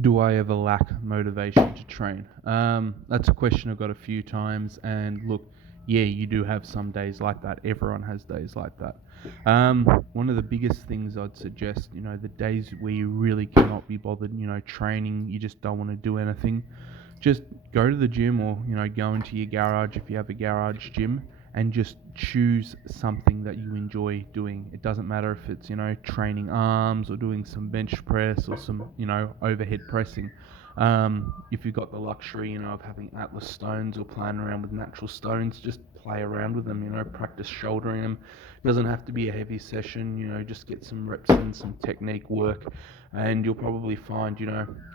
Do I ever lack motivation to train? That's a question I've got a few times. And look, yeah, you do have some days like that. Everyone has days like that. One of the biggest things I'd suggest, the days where you really cannot be bothered, training, you just don't want to do anything, just go to the gym or, go into your garage if you have a garage gym and just choose something that you enjoy doing. It doesn't matter if it's, training arms or doing some bench press or some, overhead pressing. If you've got the luxury, of having Atlas stones or playing around with natural stones, just play around with them, practice shouldering them. It doesn't have to be a heavy session, just get some reps in, some technique work, and you'll probably find,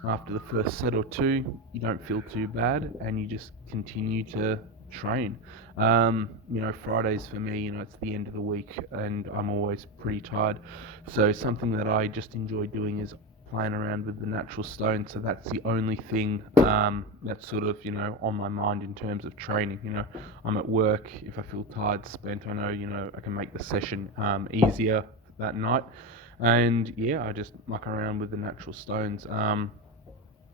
after the first set or two, you don't feel too bad, and you just continue to train. Fridays for me, it's the end of the week, and I'm always pretty tired. So something that I just enjoy doing is playing around with the natural stone. So that's the only thing that's sort of on my mind in terms of training. I'm at work. If I feel tired, spent, I know I can make the session easier that night. And yeah, I just muck around with the natural stones.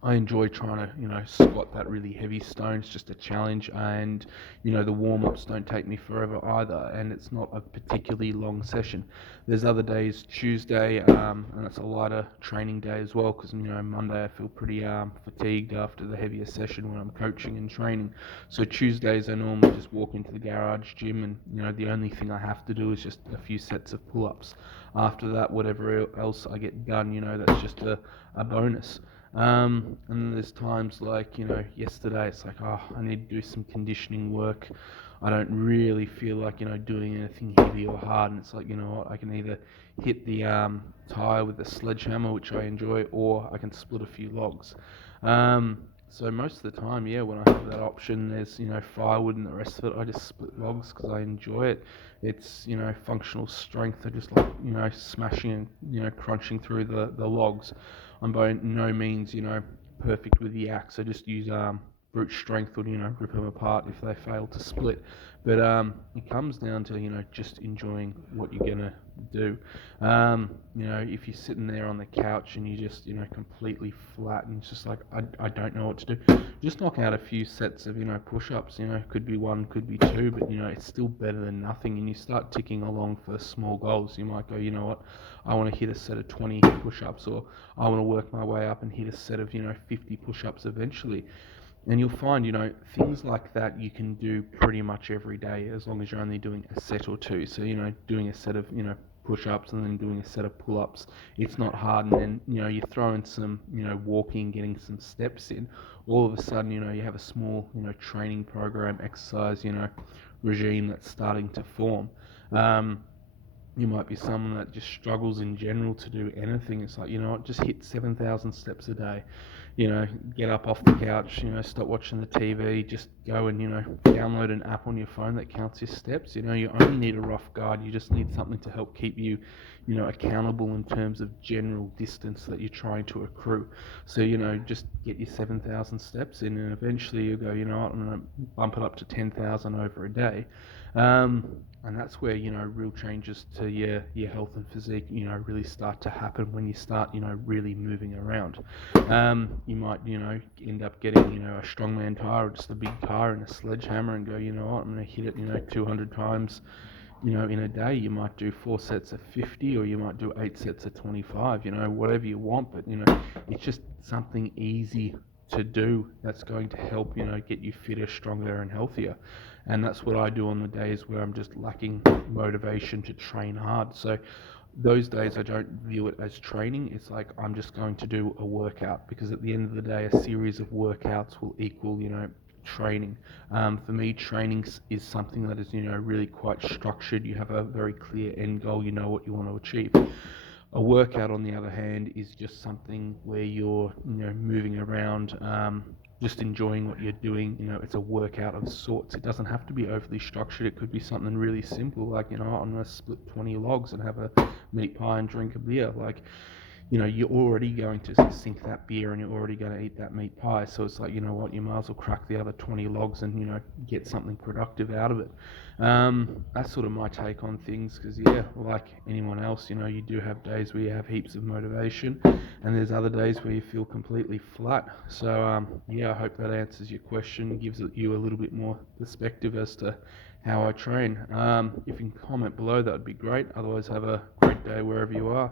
I enjoy trying to, squat that really heavy stone. It's just a challenge, and the warm-ups don't take me forever either, and it's not a particularly long session. There's other days, Tuesday, and it's a lighter training day as well, because Monday I feel pretty fatigued after the heavier session when I'm coaching and training. So Tuesdays I normally just walk into the garage gym, and the only thing I have to do is just a few sets of pull-ups. After that, whatever else I get done, that's just a bonus. And then there's times like, yesterday it's like, oh, I need to do some conditioning work. I don't really feel like, doing anything heavy or hard. And it's like, what, I can either hit the tire with a sledgehammer, which I enjoy, or I can split a few logs. So most of the time, yeah, when I have that option, there's, firewood and the rest of it, I just split logs because I enjoy it. It's, functional strength. I just like, smashing and, crunching through the logs. I'm by no means, perfect with the axe. I just use brute strength or, rip them apart if they fail to split. But it comes down to, just enjoying what you're going to do. If you're sitting there on the couch and you just, completely flat and it's just like, I don't know what to do, just knock out a few sets of, push-ups, could be one, could be two, but, it's still better than nothing. And you start ticking along for small goals. You might go, you know what, I want to hit a set of 20 push-ups, or I want to work my way up and hit a set of, 50 push-ups eventually. And you'll find, things like that you can do pretty much every day as long as you're only doing a set or two. So, doing a set of, push-ups and then doing a set of pull-ups, it's not hard. And then, you throw in some, walking, getting some steps in. All of a sudden, you have a small, training program, exercise, regime that's starting to form. You might be someone that just struggles in general to do anything. It's like, just hit 7,000 steps a day. Get up off the couch, stop watching the TV, just go and, download an app on your phone that counts your steps. You only need a rough guide. You just need something to help keep you, accountable in terms of general distance that you're trying to accrue. So, just get your 7,000 steps in, and eventually you go, what, I'm going to bump it up to 10,000 over a day. And that's where, real changes to your health and physique, really start to happen when you start, really moving around. You might, end up getting, a strongman tire or just a big tire and a sledgehammer and go, what, I'm going to hit it, 200 times, in a day. You might do 4 sets of 50, or you might do 8 sets of 25, whatever you want. But, it's just something easy to do that's going to help, get you fitter, stronger and healthier. And that's what I do on the days where I'm just lacking motivation to train hard. So those days I don't view it as training. It's like I'm just going to do a workout, because at the end of the day, a series of workouts will equal, training. For me, training is something that is, really quite structured. You have a very clear end goal. You know what you want to achieve. A workout, on the other hand, is just something where you're, moving around, just enjoying what you're doing. It's a workout of sorts. It doesn't have to be overly structured. It could be something really simple, like, I'm going to split 20 logs and have a meat pie and drink a beer. Like, you're already going to sink that beer and you're already going to eat that meat pie. So it's like, you know what, you might as well crack the other 20 logs and, get something productive out of it. That's sort of my take on things because, yeah, like anyone else, you do have days where you have heaps of motivation and there's other days where you feel completely flat. So, yeah, I hope that answers your question, gives you a little bit more perspective as to how I train. If you can comment below, that would be great. Otherwise, have a great day wherever you are.